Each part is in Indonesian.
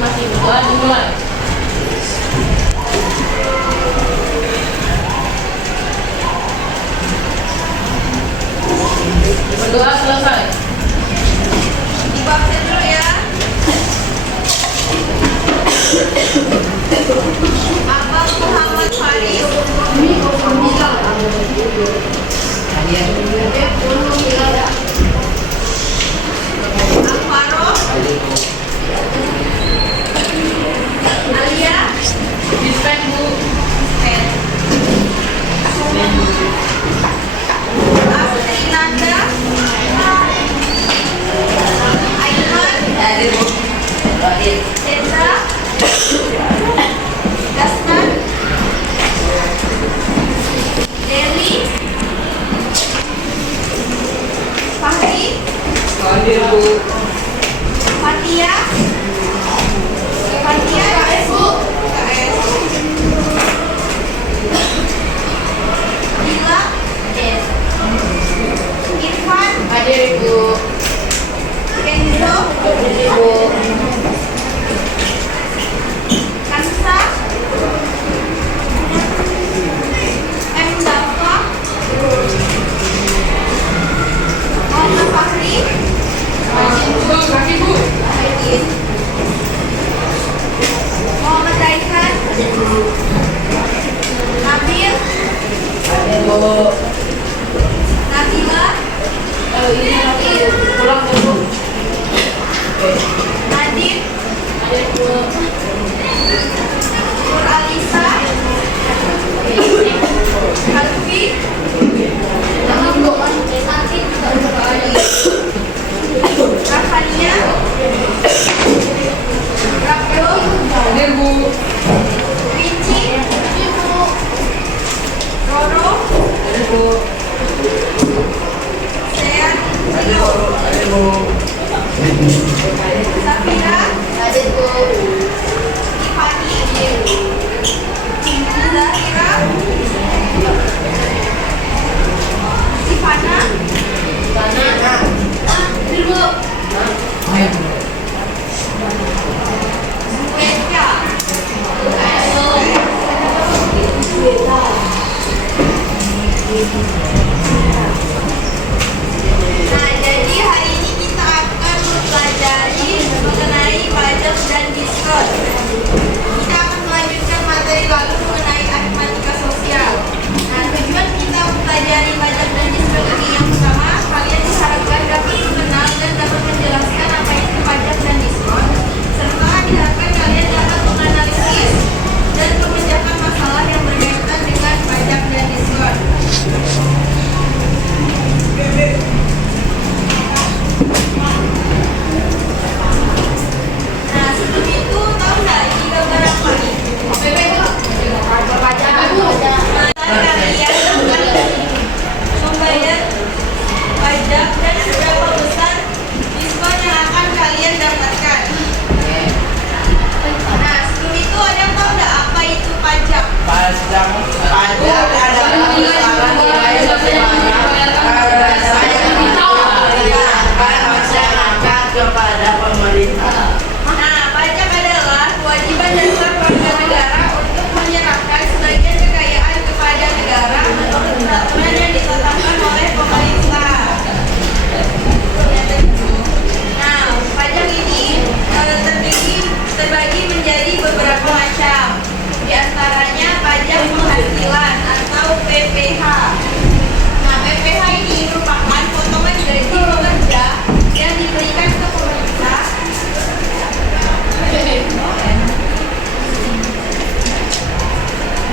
masing-masing. Doa dimulai. Berdoa selesai. Dibaca dulu ya. Abang Muhammad Faris. Alvaro. Alia. Dispen Bu. Astri Nanda. Aiman. Cendra. Dasman. Deli. Fahri. Hadir Bu. Fatia. Fatia KS Bu. KS. Dila. Irfan. Hadir Ibu. Kendro. Ibu. Kansa. M. Dafa. Muhammad Fahri. Kaki Bu. Aidin. Muhammad Raihan. Nabil. Hadir Bu. Nabila. Ini lagi pulang dulu. Oke. Nadine. Hadir Bu. Nur Alisa. Alfi. Rahania. Rabdo. Hadir Bu. Winci. Roro. Hadir Bu. Sean. Safira. Hadir Bu. Tiffany. Zahira. Sifana. Sana. Hadir Bu. Zuelia. Nah, jadi hari ini kita akan mempelajari mengenai pajak dan diskon. Kita akan melanjutkan materi lalu mengenai aritmatika sosial. Nah, tujuan kita mempelajari pajak dan diskon ini yang pertama, kalian diharapkan dapat mengenal dan dapat menjelaskan apa itu pajak dan diskon, serta diharapkan kalian dapat menganalisis dan memecahkan masalah yang berkaitan dengan pajak dan diskon. Nah, sebelum itu tahu nggak ini gambar apa nih? Nah, kalian akan membayar pajak dan seberapa besar diskon yang akan kalian dapatkan. Nah, sebelum itu ada yang tahu nggak apa itu pajak? Pajak adalah besaran nilai seseorang karena saya dikenakan masyarakat kepada pemerintah. Nah, pajak adalah kewajiban dasar warga negara untuk menyerahkan sebagian kekayaan kepada negara menurut peraturan yang ditetapkan oleh pemerintah. Nah, pajak ini terbagi menjadi beberapa macam. Di antaranya pajak penghasilan atau PPH. Nah, PPH ini merupakan potongan gaji pekerja yang diberikan ke pemerintah.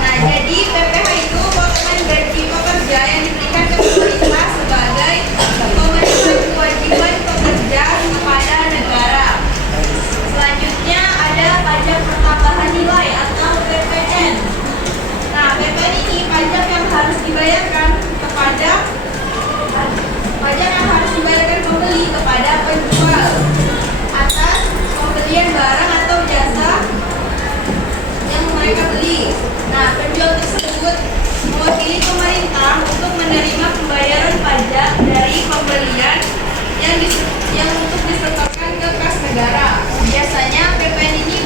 Nah, jadi PPH itu potongan gaji pekerja yang diberikan ke pemerintah sebagai pemenuhan kewajiban pekerja kepada negara. Selanjutnya ada pajak pertambahan nilai atau PPN. Nah, PPN ini pajak yang harus dibayarkan pembeli kepada penjual atas pembelian barang atau jasa yang mereka beli. Nah, penjual tersebut mewakili pemerintah untuk menerima pembayaran pajak dari pembelian yang untuk disetorkan ke kas negara. Biasanya PPN ini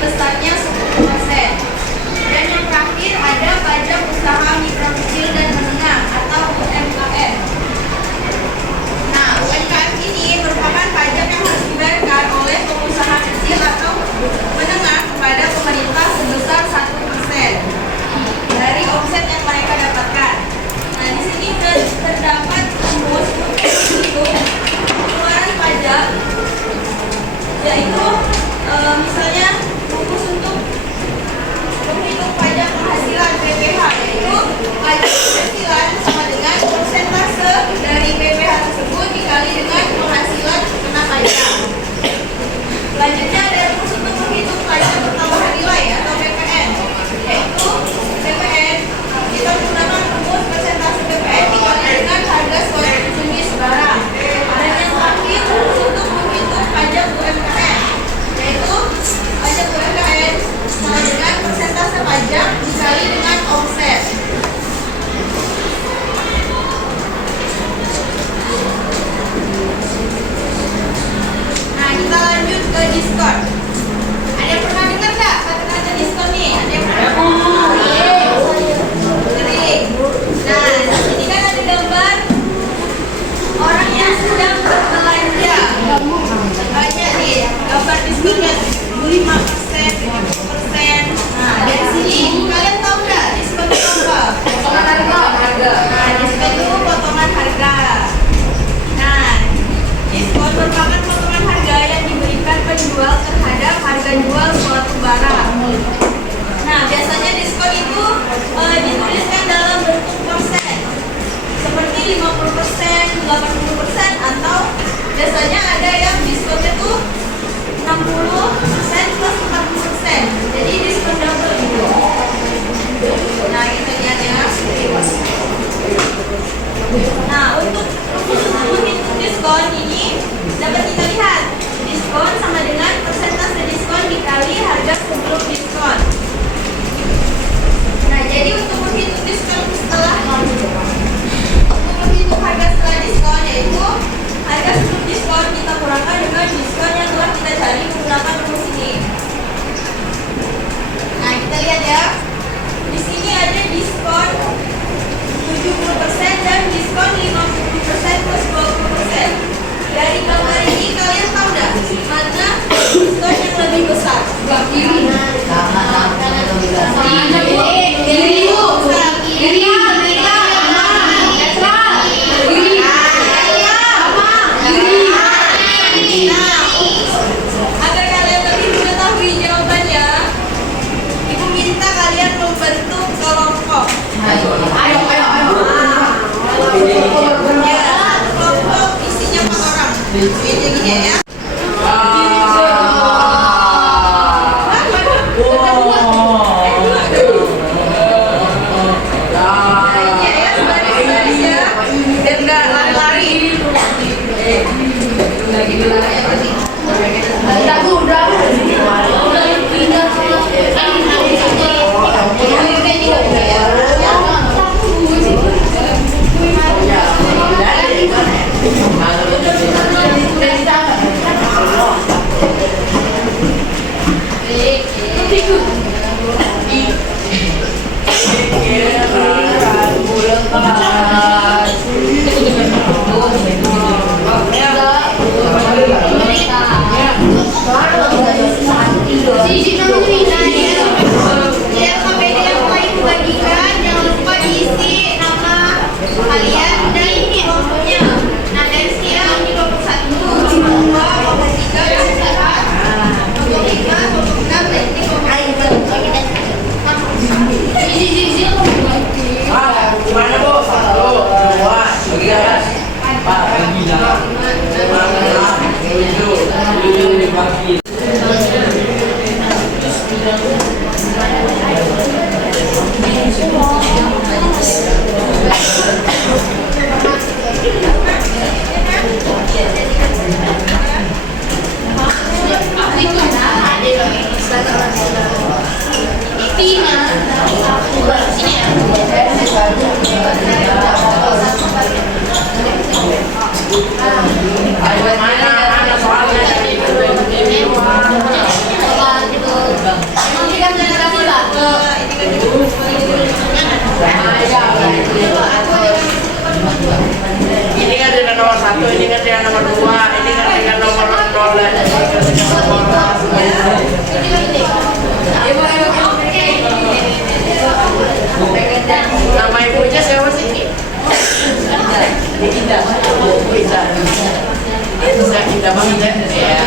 Nah, biasanya diskon itu dituliskan dalam bentuk persen. Seperti 50%, 80%, atau biasanya ada yang diskonnya tuh 60% plus 40%. Jadi diskon double gitu. Nah, kita lihat ya. Nah, untuk menghitung diskon ini dapat kita lihat diskon sama dengan persentase diskon dikali harga sebelum diskon. Nah, jadi untuk menghitung diskon menghitung harga setelah diskon, yaitu harga sebelum diskon kita kurangkan dengan diskon yang telah kita cari menggunakan rumus ini. Nah, kita lihat ya. Di sini ada diskon 70% dan diskon 50% plus 20%. Dari gambar ini kalian tahu nggak mana diskon yang lebih besar? Sebelah kiri. Kiri. Nah, agar kalian lebih mengetahui jawabannya, Ibu minta kalian membentuk kelompok. Ayo. Ya, kelompok isinya 4 orang. Jadi ya. Biar nggak lari-lari. Lihat KPD yang telah Ibu bagikan, jangan lupa diisi nama kalian dan kelompoknya. Nah, dari sini ini kelompok 1, kelompok 2, kelompok 3, kelompok 4, kelompok 5, kelompok 6, dan ini kelompok 5. Gimana Bu? 1, 2, 3, 4, 5, 6, 7 dibagi. Ini kan dengan nomor 1, ini kan dengan nomor 2, ini kan dengan nomor 0 dan ini kan dengan nomor 1. Nama ibunya siapa sih? Indah. Indah. Indah banget ya.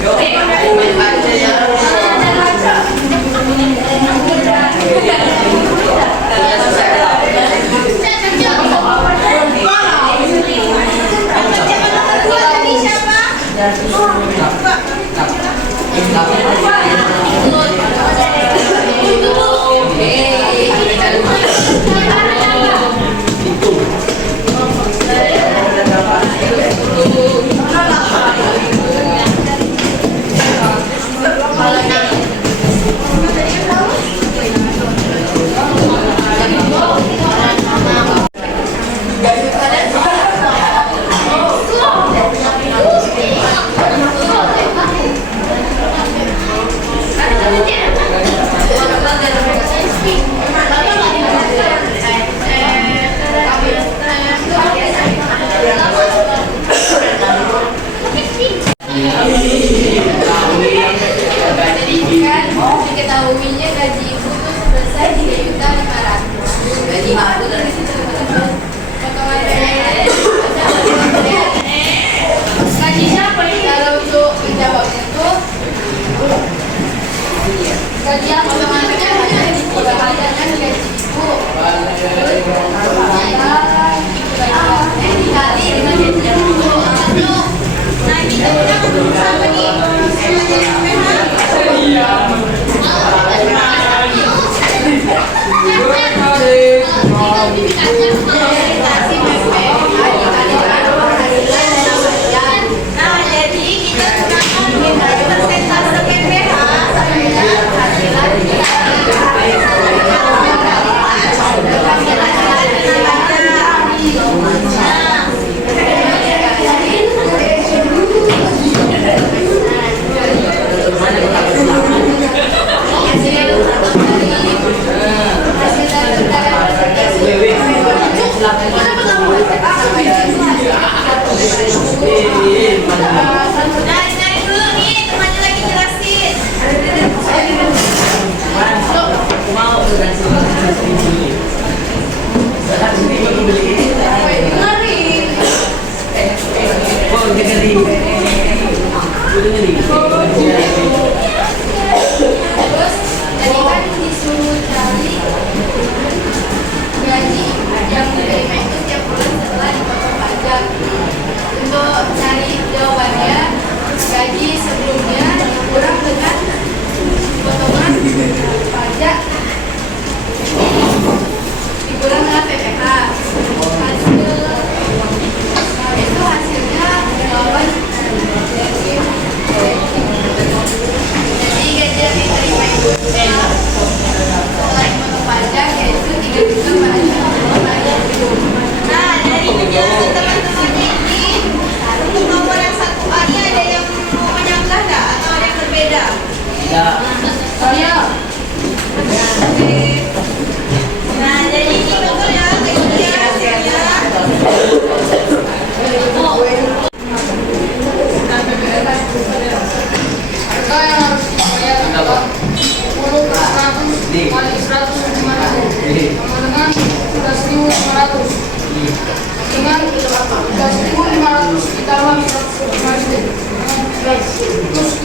Yo, main baca ya. mengetahuinya gaji ibu tuh sebesar 3.500.000. Gaji aku dari situ. Potongan biaya gaji siapa ini? Kalau untuk jawabnya tuh gaji apa? Potongan biaya kan gaji ibu. Dikali dengan gaji ibu. Nah kita udah ketemu sama nih. Nah, jadi kita gunakan nilai persentase PPH Nah, dulu nih, temannya lagi jelasin. Terus tadi kan disuruh cari gaji yang diterima itu tiap bulan setelah dipotong pajak. Untuk cari jawabannya, gaji sebelumnya kurang dengan potongan pajak dikurang dengan PPH. Itu hasilnya jawaban jadi gaji yang diterima itu setelah dipotong pajak yaitu 3.400.000. Nah, dari penjelasan teman-teman ini untuk nomor yang 1A ini ada yang mau menambah nggak atau ada yang berbeda? Ya. Saya. Nah, jadi ini betul ya, ini hasilnya. Harga yang harus dibayar adalah 10 per 100 kali 100 sama dengan 11.500 dengan 11.500 ditambah 150 terus